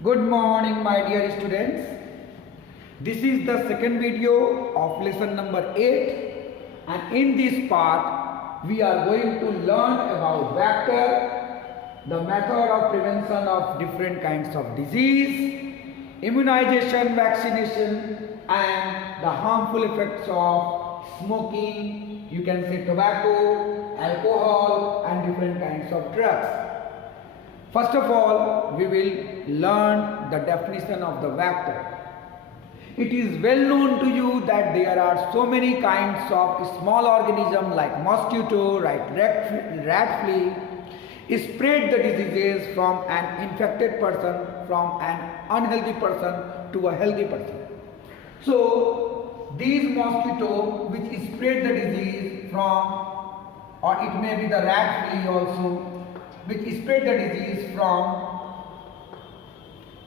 Good morning, my dear students. This is the second video of lesson number 8, and in this part we are going to learn about vector, the method of prevention of different kinds of disease, immunization, vaccination, and the harmful effects of smoking, you can say tobacco, alcohol, and different kinds of drugs. First of all, we will learn the definition of the vector. It is well known to you that there are so many kinds of small organisms like mosquito, rat flea, spread the diseases from an infected person, from an unhealthy person to a healthy person. So, these mosquito which spread the disease from, or it may be the rat flea also, which spread the disease from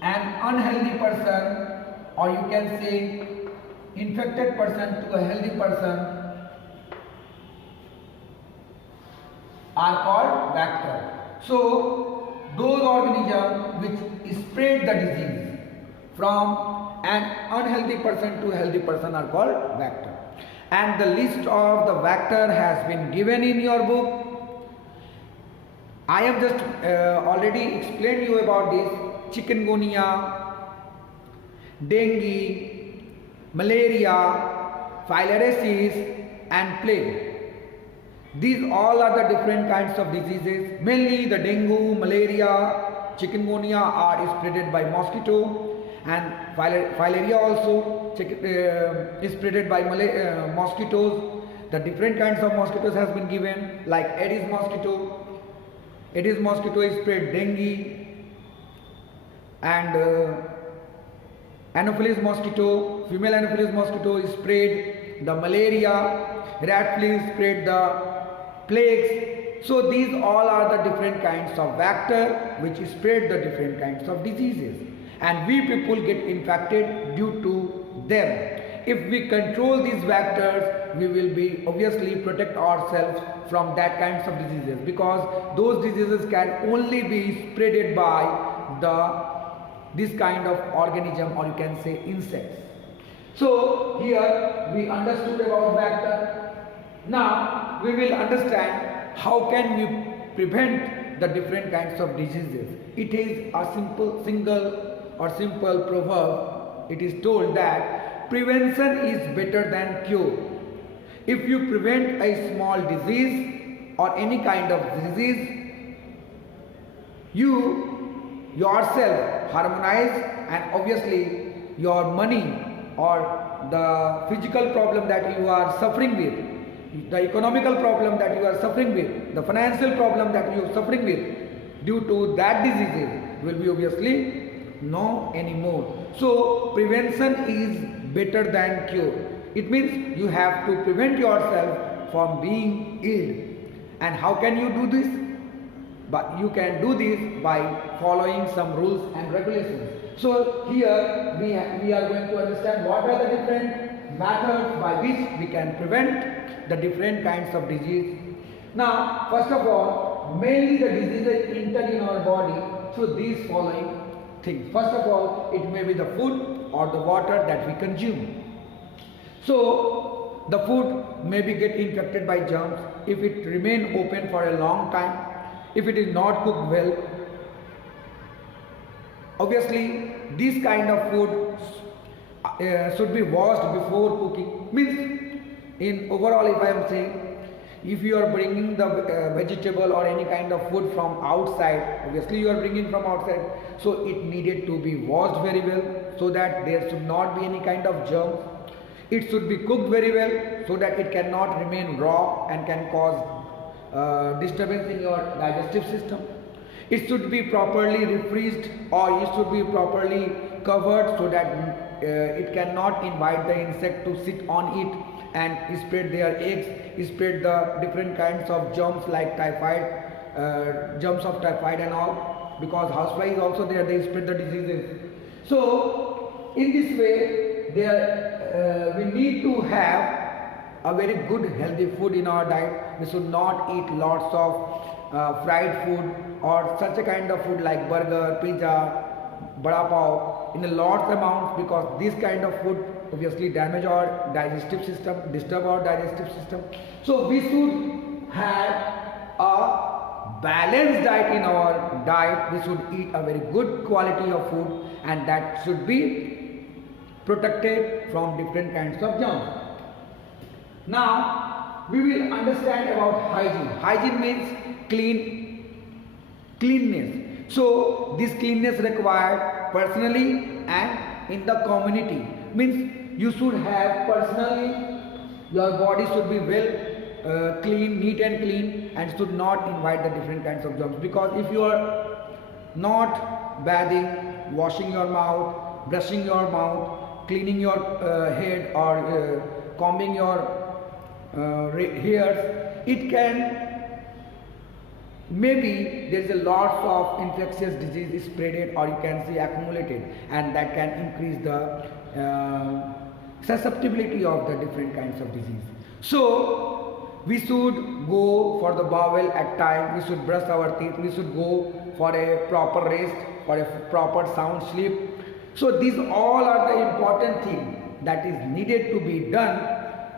an unhealthy person, or you can say infected person to a healthy person, are called vector. So those organisms which spread the disease from an unhealthy person to a healthy person are called vector. And the list of the vector has been given in your book. I have just already explained you about this: chikungunya, dengue, malaria, filariasis, and plague. These all are the different kinds of diseases. Mainly the dengue, malaria, chikungunya are spreaded by mosquito, and filaria also is spreaded by mosquitoes. The different kinds of mosquitoes has been given, like Aedes mosquito. Aedes mosquito is spread dengue, and Anopheles mosquito, female Anopheles mosquito is spread the malaria, rat flea spread the plagues. So these all are the different kinds of vector which spread the different kinds of diseases, and we people get infected due to them. If we control these vectors, we will be obviously protect ourselves from that kinds of diseases, because those diseases can only be spreaded by this kind of organism, or you can say insects. So here we understood about vector. Now we will understand how can we prevent the different kinds of diseases. It is a simple proverb. It is told that prevention is better than cure. If you prevent a small disease or any kind of disease, you yourself harmonize, and obviously your money or the physical problem that you are suffering with, the economical problem that you are suffering with, the financial problem that you are suffering with due to that diseases will be obviously no anymore. So prevention is better than cure. It means you have to prevent yourself from being ill. And how can you do this? But you can do this by following some rules and regulations. So here we are going to understand what are the different methods by which we can prevent the different kinds of disease. Now, first of all, mainly the diseases enter in our body through these following things. First of all, it may be the food or the water that we consume. So the food may be get infected by germs if it remain open for a long time, if it is not cooked well. Obviously this kind of food should be washed before cooking. Means in overall, if I am saying, if you are bringing the vegetable or any kind of food from outside, obviously you are bringing from outside, so it needed to be washed very well so that there should not be any kind of germs. It should be cooked very well so that it cannot remain raw and can cause disturbance in your digestive system. It should be properly refreshed, or it should be properly covered so that it cannot invite the insect to sit on it and spread their eggs, spread the different kinds of germs like typhoid, germs of typhoid and all, because housefly is also there, they spread the diseases. So in this way we need to have a very good healthy food in our diet. We should not eat lots of fried food or such a kind of food like burger, pizza, bada pav in a large amounts, because this kind of food obviously damage our digestive system, disturb our digestive system. So we should have a balanced diet in our diet. We should eat a very good quality of food, and that should be protected from different kinds of germs. Now we will understand about hygiene. Hygiene means cleanness. So this cleanness required personally and in the community. Means you should have personally, your body should be well clean, neat and clean, and should not invite the different kinds of germs. Because if you are not bathing, washing your mouth, brushing your mouth, cleaning your head, or combing your hairs, it can, maybe there is a lot of infectious disease spreaded, or you can say accumulated, and that can increase the susceptibility of the different kinds of disease. So we should go for the bowel at time, we should brush our teeth, we should go for a proper rest, for a proper sound sleep. So these all are the important things that is needed to be done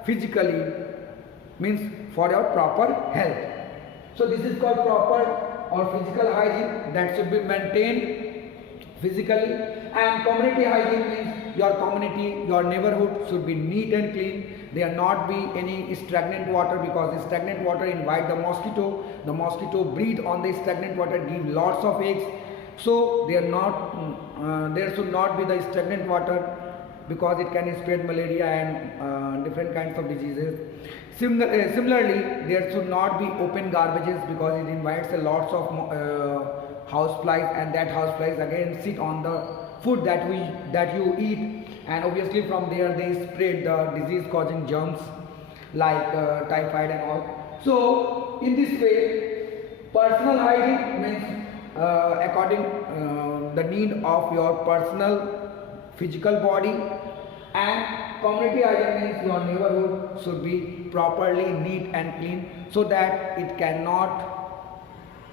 physically, means for your proper health. So this is called proper or physical hygiene, that should be maintained physically. And community hygiene means your community, your neighborhood should be neat and clean. There not be any stagnant water, because the stagnant water invite the mosquito. The mosquito breed on the stagnant water, give lots of eggs. So there should not be the stagnant water, because it can spread malaria and different kinds of diseases. Similarly, there should not be open garbages, because it invites a lots of house flies, and that house flies again sit on the food that you eat, and obviously from there they spread the disease causing germs like typhoid and all. So in this way, personal hygiene means according the need of your personal physical body, and community hygiene means your neighborhood should be properly neat and clean, so that it cannot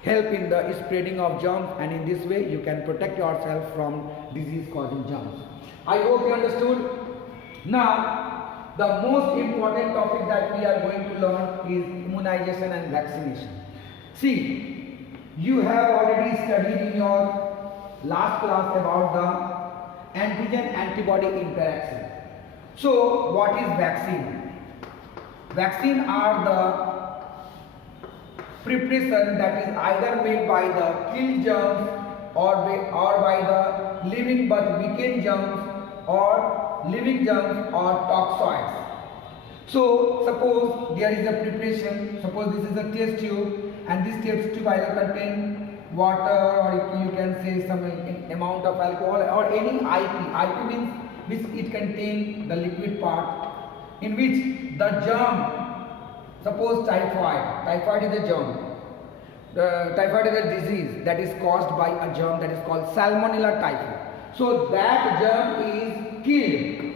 help in the spreading of germs, and in this way you can protect yourself from disease causing germs. I hope you understood. Now the most important topic that we are going to learn is immunization and vaccination. See, you have already studied in your last class about the antigen antibody interaction. So what is vaccine? Vaccine are the preparation that is either made by the killed germs or by the living but weakened germs, or living germs or toxoids. So suppose there is a preparation, suppose this is a test tube, and this test tube either contain water, or you can say some amount of alcohol, or any IP means which it contains the liquid part, in which the germ, suppose typhoid is a germ. The typhoid is a disease that is caused by a germ that is called Salmonella typhi. So that germ is killed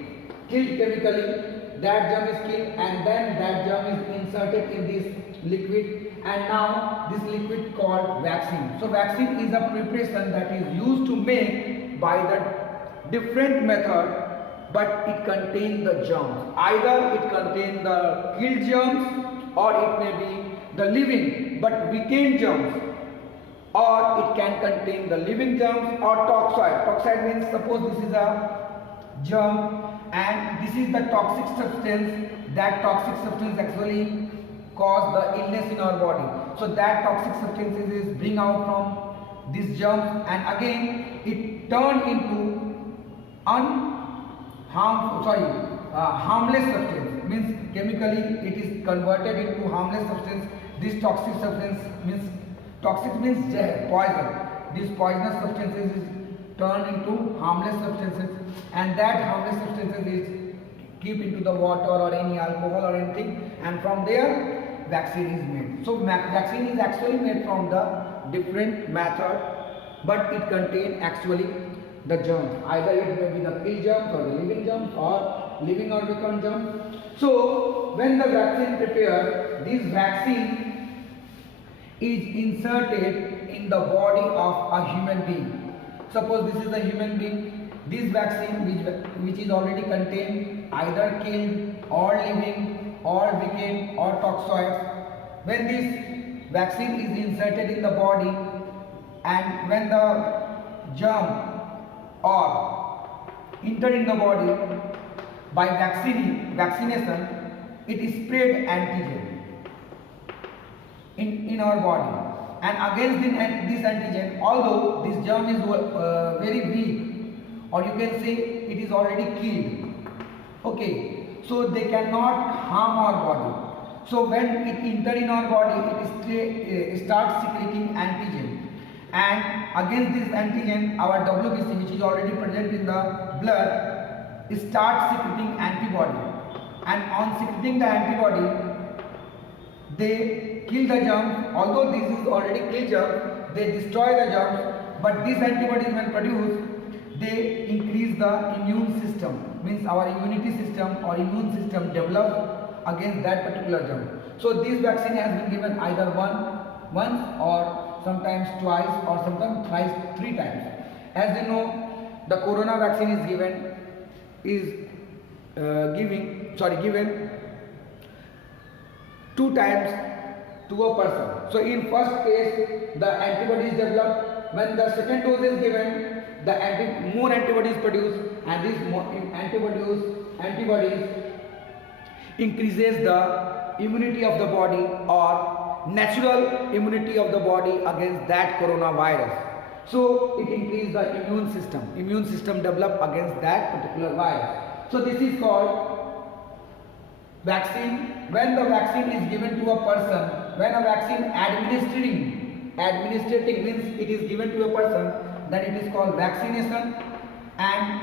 chemically. That germ is killed, and then that germ is inserted in this liquid, and now this liquid called vaccine. So vaccine is a preparation that is used to make by the different method, but it contains the germs. Either it contains the killed germs, or it may be the living but weakened germs, or it can contain the living germs or toxoid. Toxoid means, suppose this is a germ and this is the toxic substance. That toxic substance actually cause the illness in our body. So that toxic substance is bring out from this germ, and again it turn into harmless substance. Means chemically it is converted into harmless substance. This toxic substance means, toxic means poison. This poisonous substances is turned into harmless substances, and that harmless substances is keep into the water or any alcohol or anything, and from there vaccine is made. So vaccine is actually made from the different method, but it contains actually the germs. Either it may be the kill germs or the living germs, or living or weakened germs. So when the vaccine prepared, this vaccine is inserted in the body of a human being. Suppose this is a human being. This vaccine which is already contained either killed or living or weakened or toxoids. When this vaccine is inserted in the body and when the germ or enter in the body by vaccination, it is spread antigen in our body. And against this antigen, although this germ is very weak, or you can say it is already killed, okay, so they cannot harm our body. So when it enter in our body, it starts secreting antigen, and against this antigen, our WBC, which is already present in the blood, starts secreting antibody, and on secreting the antibody, they kill the germs. Although this is already killed germ, they destroy the germs, but these antibodies when produced, they increase the immune system, means our immunity system or immune system develops against that particular germ. So this vaccine has been given either once or sometimes twice or sometimes thrice, 3 times. As you know, the corona vaccine is given 2 times to a person. So in first case, the antibody is developed. When the second dose is given, more antibodies produced, and these antibodies increases the immunity of the body or natural immunity of the body against that coronavirus. So it increases the immune system develop against that particular virus. So this is called vaccine. When the vaccine is given to a person, when a vaccine administrating means it is given to a person, then it is called vaccination. And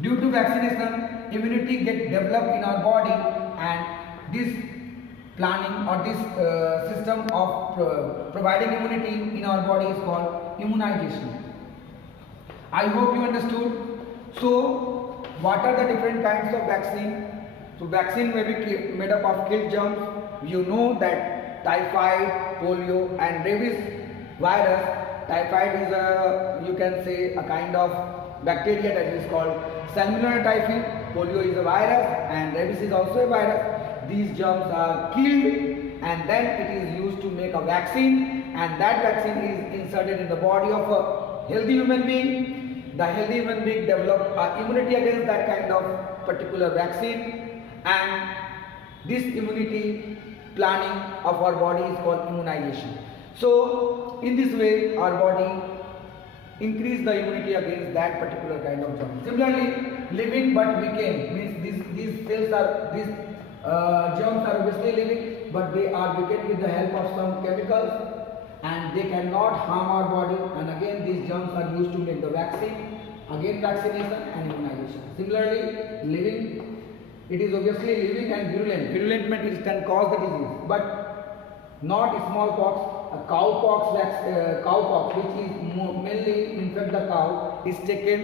due to vaccination, immunity gets developed in our body, and this planning or this system of providing immunity in our body is called immunization. I hope you understood. So what are the different kinds of vaccine? So vaccine may be made up of killed germs. You know that typhoid, polio and rabies virus. Typhoid is you can say a kind of bacteria that is called salmonella typhi. Polio is a virus and rabies is also a virus. These germs are killed and then it is used to make a vaccine, and that vaccine is inserted in the body of a healthy human being. The healthy human being develops immunity against that kind of particular vaccine, and this immunity planning of our body is called immunization. So in this way our body increase the immunity against that particular kind of germ. Similarly, living but weakened means these germs are obviously living, but they are weakened with the help of some chemicals, and they cannot harm our body, and again these germs are used to make the vaccine, again vaccination and immunization. Similarly, living, it is obviously living and virulent. Virulent means it can cause the disease, but not smallpox. A cowpox which is mainly infect the cow is taken,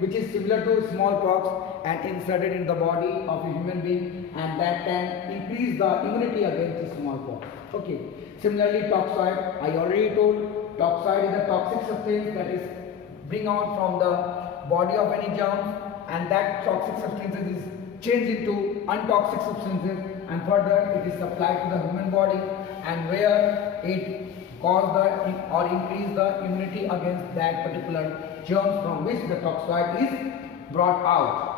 which is similar to smallpox, and inserted in the body of a human being, and that can increase the immunity against the smallpox. Okay. Similarly, toxoid, I already told, toxoid is a toxic substance that is bring out from the body of any germ, and that toxic substances is changed into untoxic substances, and further it is supplied to the human body, and where it cause the or increase the immunity against that particular germs from which the toxoid is brought out.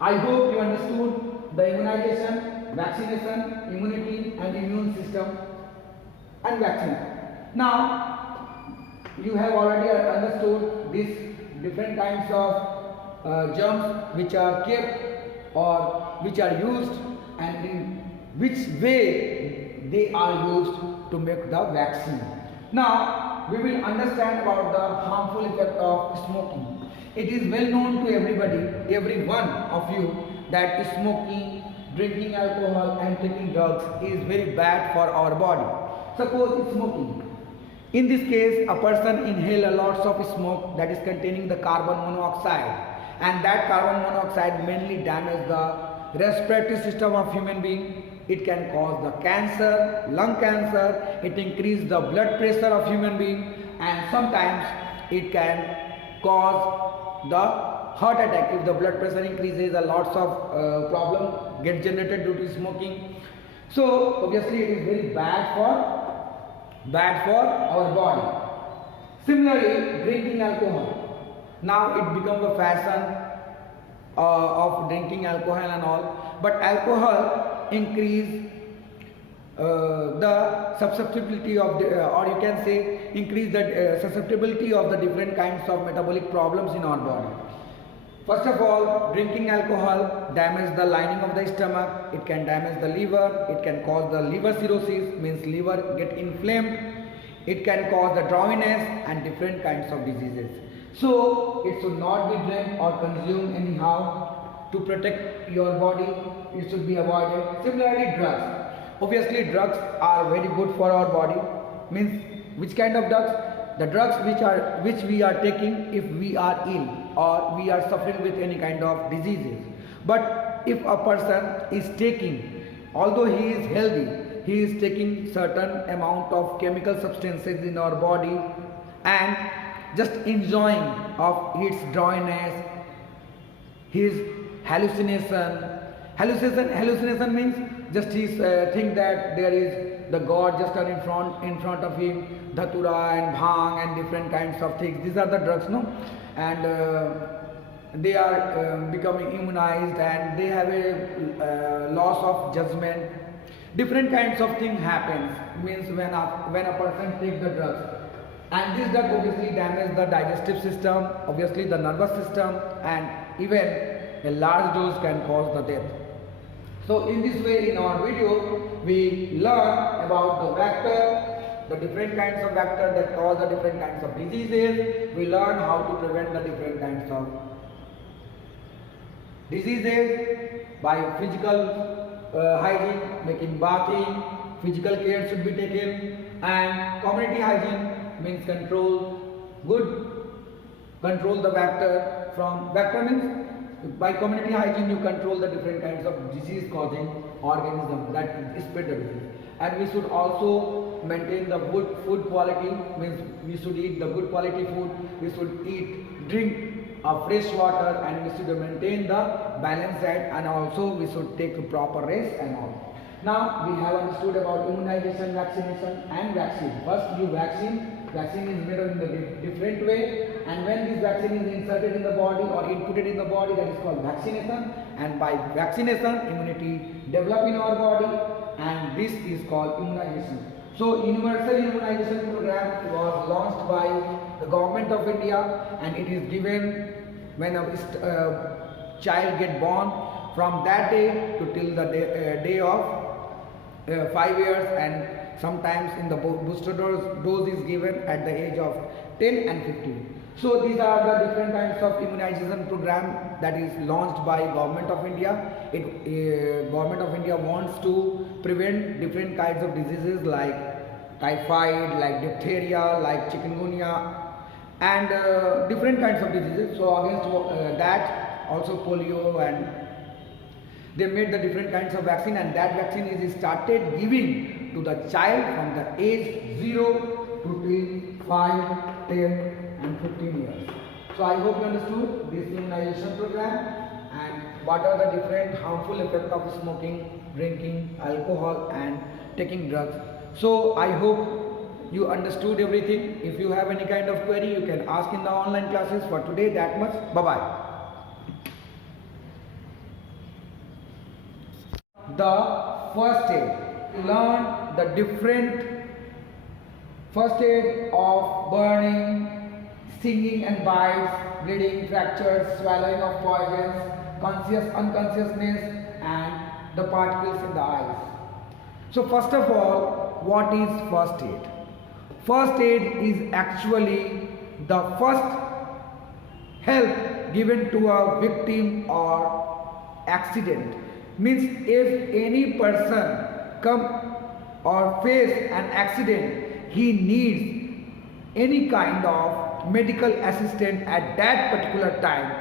I hope you understood the immunization, vaccination, immunity and immune system and vaccine. Now you have already understood these different kinds of germs which are kept or which are used, and in which way they are used to make the vaccine. Now we will understand about the harmful effect of smoking. It is well known to everybody, every one of you, that smoking, drinking alcohol and taking drugs is very bad for our body. Suppose smoking. In this case, a person inhales lots of smoke that is containing the carbon monoxide, and that carbon monoxide mainly damages the respiratory system of human being, it can cause the cancer, lung cancer, it increases the blood pressure of human being, and sometimes it can cause the heart attack. If the blood pressure increases, a lots of problem get generated due to smoking. So obviously it is very bad for our body. Similarly, drinking alcohol. Now it becomes a fashion of drinking alcohol and all, but alcohol increase the susceptibility of the, or you can say increase the susceptibility of the different kinds of metabolic problems in our body. First of all, drinking alcohol damages the lining of the stomach, it can damage the liver, it can cause the liver cirrhosis, means liver get inflamed, it can cause the drowsiness and different kinds of diseases. So it should not be drank or consumed anyhow. To protect your body, it should be avoided. Similarly, drugs. Obviously drugs are very good for our body. Means which kind of drugs? The drugs which we are taking if we are ill or we are suffering with any kind of diseases. But if a person is taking, although he is healthy, he is taking certain amount of chemical substances in our body and just enjoying of its dryness, his hallucination means just he think that there is the god just are in front of him, dhatura and bhang and different kinds of things. These are the drugs, no? And they are becoming immunized and they have a loss of judgment. Different kinds of things happens, means when a person takes the drugs, and this drug obviously damages the digestive system, obviously the nervous system, and even a large dose can cause the death. So in this way, in our video, we learn about the vector, the different kinds of vector that cause the different kinds of diseases. We learn how to prevent the different kinds of diseases by physical hygiene, making bathing, physical care should be taken, and community hygiene means control the vector from vector means by community hygiene you control the different kinds of disease causing organism that spread the disease. And we should also maintain the good food quality, means we should eat the good quality food, we should drink fresh water, and we should maintain the balanced diet, and also we should take proper rest and all. Now we have understood about immunization, vaccination and vaccine. First, vaccine is made in a different way, and when this vaccine is inserted in the body or inputted in the body, that is called vaccination, and by vaccination immunity develops in our body, and this is called immunization. So universal immunization program was launched by the government of India, and it is given when a child get born, from that day to till the day of 5 years, and sometimes in the booster dose is given at the age of 10 and 15. So these are the different kinds of immunization program that is launched by Government of India. Government of India wants to prevent different kinds of diseases like typhoid, like diphtheria, like chikungunya, and different kinds of diseases. So against that, also polio, and they made the different kinds of vaccine, and that vaccine is started giving to the child from the age 0 to till 5, 10 and 15 years. So I hope you understood this immunization program and what are the different harmful effects of smoking, drinking, alcohol and taking drugs. So I hope you understood everything. If you have any kind of query, you can ask in the online classes. For today, that much. Bye-bye. The first aid. Learn the different first aid of burning, stinging and bites, bleeding, fractures, swallowing of poisons, unconsciousness and the particles in the eyes. So first of all, what is first aid? First aid is actually the first help given to a victim or accident. Means if any person come or face an accident, he needs any kind of medical assistance at that particular time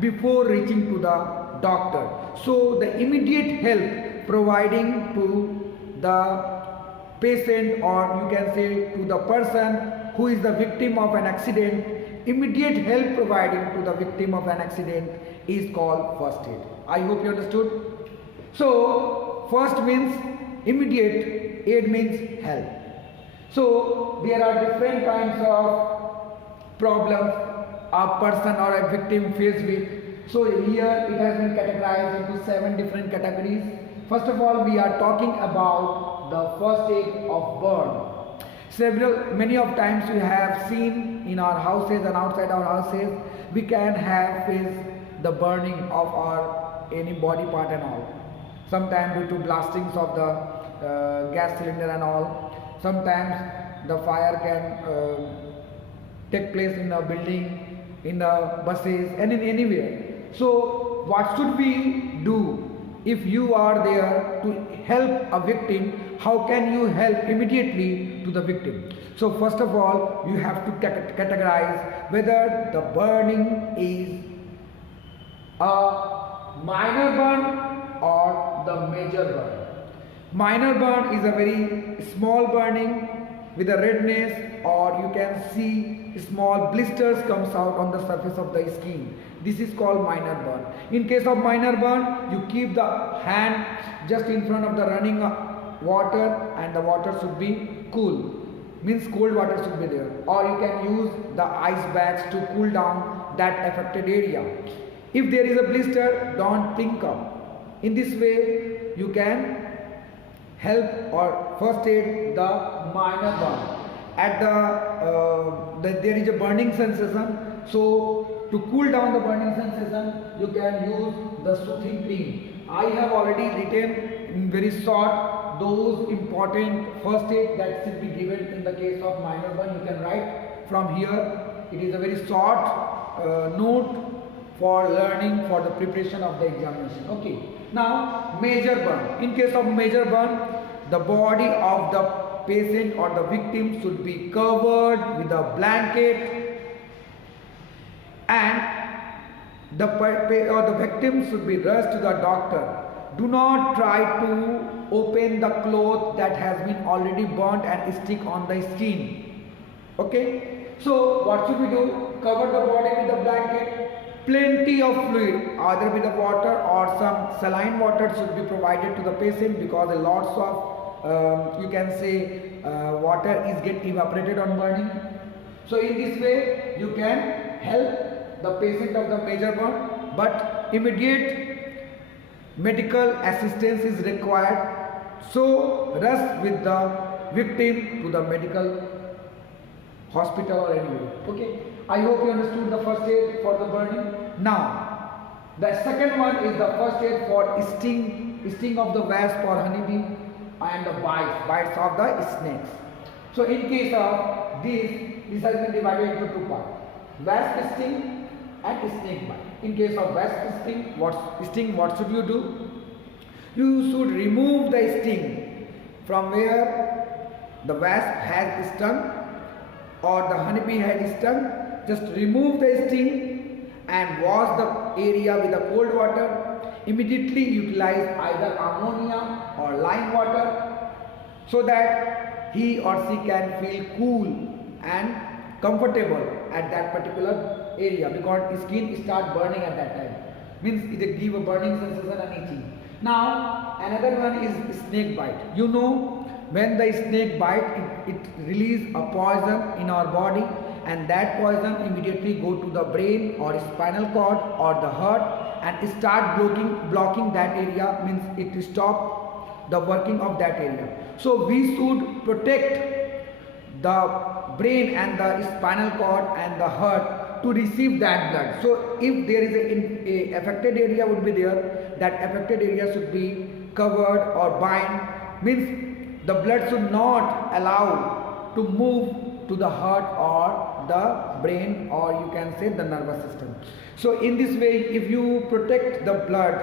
before reaching to the doctor. So the immediate help providing to the patient, or you can say to the person who is the victim of an accident, immediate help providing to the victim of an accident is called first aid. I hope you understood. So first means immediate, aid means help. So there are different kinds of problems a person or a victim faced with. So here it has been categorized into 7 different categories. First of all, we are talking about the first aid of burn. Many of times we have seen in our houses and outside our houses, we can have faced the burning of our any body part and all. Sometimes due to blastings of the gas cylinder and all. Sometimes the fire can take place in a building, in the buses, and in anywhere. So what should we do if you are there to help a victim? How can you help immediately to the victim? So first of all, you have to categorize whether the burning is a minor burn or the major burn. Minor burn is a very small burning with a redness, or you can see small blisters comes out on the surface of the skin. This is called minor burn. In case of minor burn, you keep the hand just in front of the running water, and the water should be cool. Means cold water should be there. Or you can use the ice bags to cool down that affected area. If there is a blister, don't think of. In this way, you can help or first aid the minor burn. At there is a burning sensation, so to cool down the burning sensation, you can use the soothing cream. I have already written in very short those important first aid that should be given in the case of minor burn. You can write from here. It is a very short note for learning for the preparation of the examination. Okay. Now major burn. In case of major burn, the body of the patient or the victim should be covered with a blanket, and the victim should be rushed to the doctor. Do not try to open the cloth that has been already burnt and stick on the skin. Okay. So what should we do? Cover the body with a blanket. Plenty of fluid, either with the water or some saline water should be provided to the patient, because a lots of you can say water is get evaporated on burning. So in this way you can help the patient of the major burn, but immediate medical assistance is required. So rush with the victim to the medical hospital or anywhere. Okay. I hope you understood the first aid for the burning. Now, the second one is the first aid for sting of the wasp or honeybee, and the bites of the snakes. So in case of this has been divided into 2 parts: wasp sting and snake bite. In case of wasp sting, what should you do? You should remove the sting from where the wasp has stung or the honeybee has stung. Just remove the sting and wash the area with the cold water. Immediately utilize either ammonia or lime water, so that he or she can feel cool and comfortable at that particular area, because skin start burning at that time. Means it give a burning sensation and itching. Now another one is snake bite. You know, when the snake bite, it release a poison in our body, and that poison immediately go to the brain or spinal cord or the heart and start blocking that area. Means it stop the working of that area. So we should protect the brain and the spinal cord and the heart to receive that blood. So if there is a affected area would be there, that affected area should be covered or bind. Means the blood should not allow to move to the heart or the brain, or you can say the nervous system. So in this way, if you protect the blood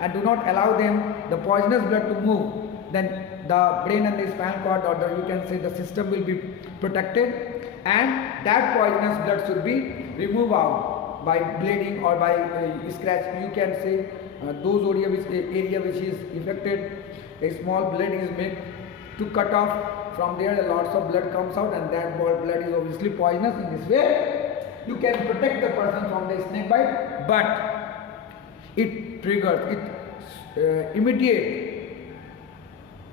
and do not allow them, the poisonous blood to move, then the brain and the spinal cord, or the, you can say the system, will be protected, and that poisonous blood should be removed out by bleeding or by scratch. You can say those area which is affected a small blade is made to cut off. From there lots of blood comes out, and that blood is obviously poisonous. In this way you can protect the person from the snake bite, but it triggers, it immediate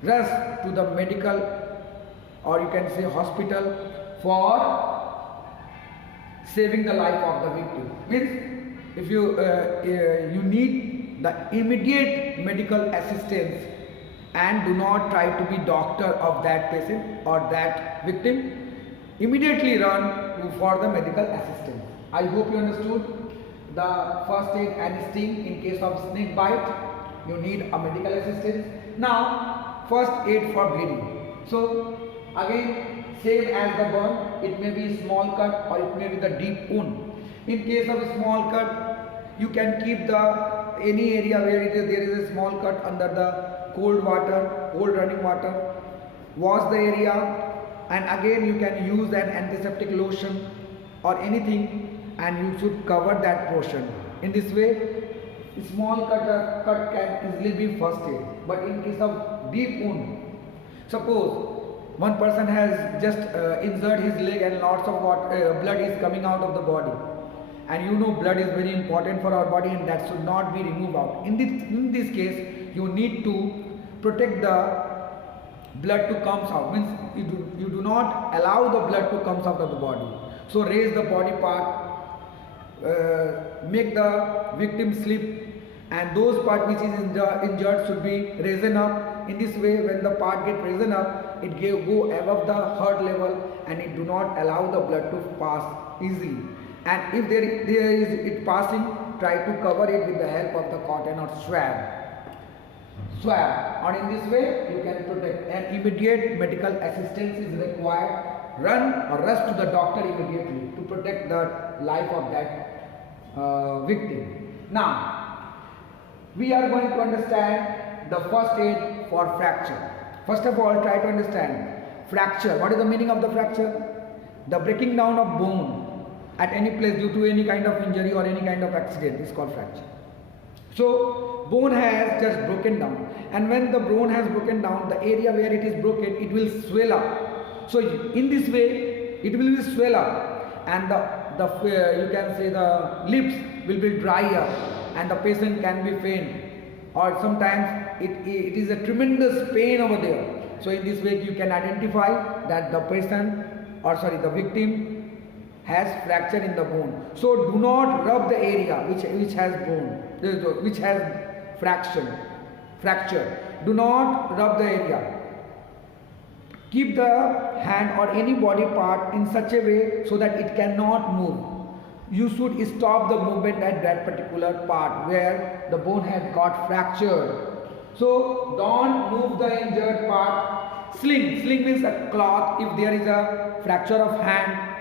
rush to the medical, or you can say hospital, for saving the life of the victim. Means if you need the immediate medical assistance, and do not try to be doctor of that patient or that victim, immediately run for the medical assistance. I hope you understood the first aid and sting in case of snake bite. You need a medical assistance. Now first aid for bleeding. So again, same as the burn, it may be small cut or it may be the deep wound. In case of a small cut, you can keep the any area where there is a small cut under the cold water, cold running water, wash the area, and again you can use an antiseptic lotion or anything, and you should cover that portion. In this way, small cut can easily be first aid. But in case of deep wound, suppose one person has just injured his leg and lots of blood is coming out of the body, and you know blood is very important for our body, and that should not be removed out. In this case, you need to protect the blood to comes out. Means you do not allow the blood to comes out of the body. So raise the body part, make the victim sleep, and those part which is injured should be risen up. In this way, when the part get risen up, it go above the heart level, and it do not allow the blood to pass easily. And if there is it passing, try to cover it with the help of the cotton or swab. And in this way you can protect. And immediate medical assistance is required. Run or rush to the doctor immediately to protect the life of that victim. Now we are going to understand the first aid for fracture. First of all, try to understand fracture. What is the meaning of the fracture? The breaking down of bone at any place due to any kind of injury or any kind of accident is called fracture. So bone has just broken down, and when the bone has broken down, the area where it is broken, it will swell up. So in this way it will be swell up, and the you can say the lips will be dry up, and the patient can be faint, or sometimes it is a tremendous pain over there. So in this way you can identify that the patient, or sorry, the victim has fracture in the bone. So do not rub the area which has bone, which has fracture. Do not rub the area. Keep the hand or any body part in such a way so that it cannot move. You should stop the movement at that particular part where the bone has got fractured. So don't move the injured part. Sling means a cloth if there is a fracture of hand.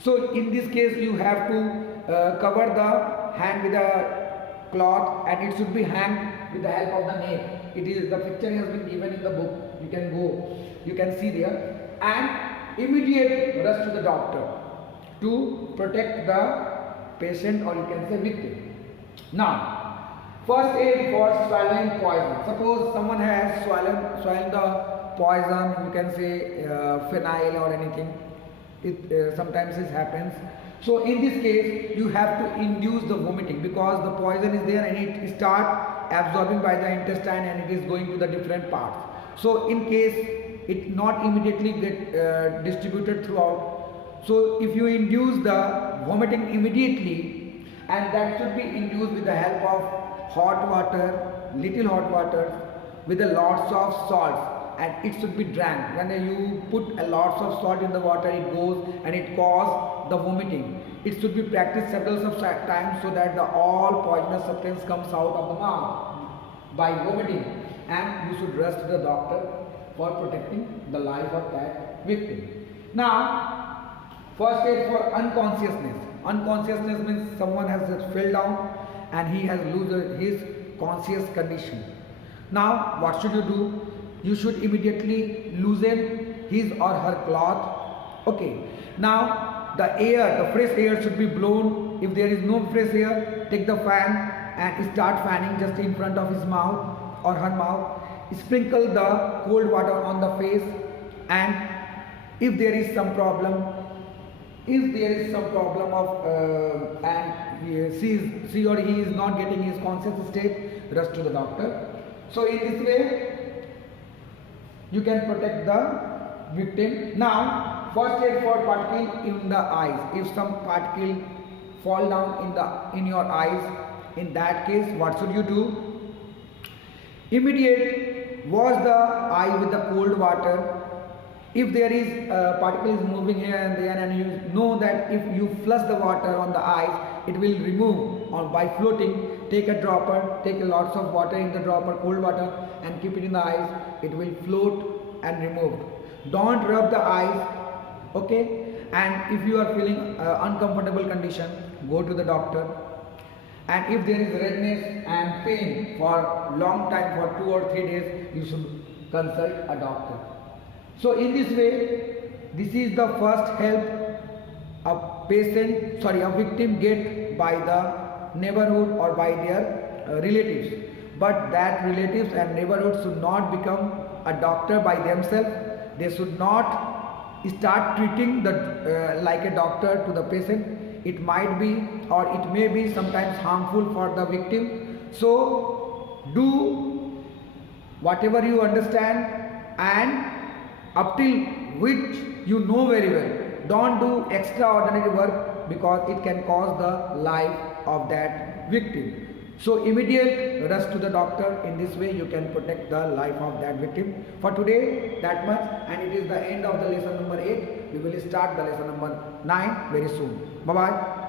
So in this case you have to cover the hand with a cloth, and it should be hanged with the help of the neck. The picture has been given in the book. You can see there. And immediate rush to the doctor to protect the patient, or you can say victim. Now, first aid for swallowing poison. Suppose someone has swallowed the poison, you can say phenyl or anything. Sometimes it happens. So in this case you have to induce the vomiting, because the poison is there and it starts absorbing by the intestine and it is going to the different parts. So in case it not immediately get distributed throughout, so if you induce the vomiting immediately, and that should be induced with the help of hot water, little hot water with a lots of salts, and it should be drank. When you put a lots of salt in the water, it goes and it causes the vomiting. It should be practiced several times so that all poisonous substance comes out of the mouth by vomiting, and you should rush to the doctor for protecting the life of that victim. Now, first aid for unconsciousness. Unconsciousness means someone has just fell down and he has lost his conscious condition. Now what should you do? You should immediately loosen his or her cloth. Okay. Now the fresh air should be blown. If there is no fresh air, take the fan and start fanning just in front of his mouth or her mouth, sprinkle the cold water on the face, and if there is some problem, and she or he is not getting his conscious state, rush to the doctor. So in this way you can protect the victim. Now, first aid for particle in the eyes. If some particle fall down in your eyes, in that case what should you do? Immediate wash the eye with the cold water. If there is particles moving here and there, and you know that if you flush the water on the eyes, it will remove, or by floating, take a dropper, take lots of water in the dropper, cold water, and keep it in the eyes, it will float and remove. Don't rub the eyes, okay? And if you are feeling uncomfortable condition, go to the doctor. And if there is redness and pain for long time, for 2 or 3 days, you should consult a doctor. So in this way, this is the first help a victim get by the neighborhood or by their relatives. But that relatives and neighborhood should not become a doctor by themselves. They should not start treating like a doctor to the patient. It might be, or it may be sometimes harmful for the victim. So do whatever you understand, and up till which you know very well. Don't do extraordinary work, because it can cause the life of that victim. So immediate rush to the doctor. In this way you can protect the life of that victim. For today, that much, and it is the end of the lesson number 8. We will start the lesson number 9 very soon. Bye bye.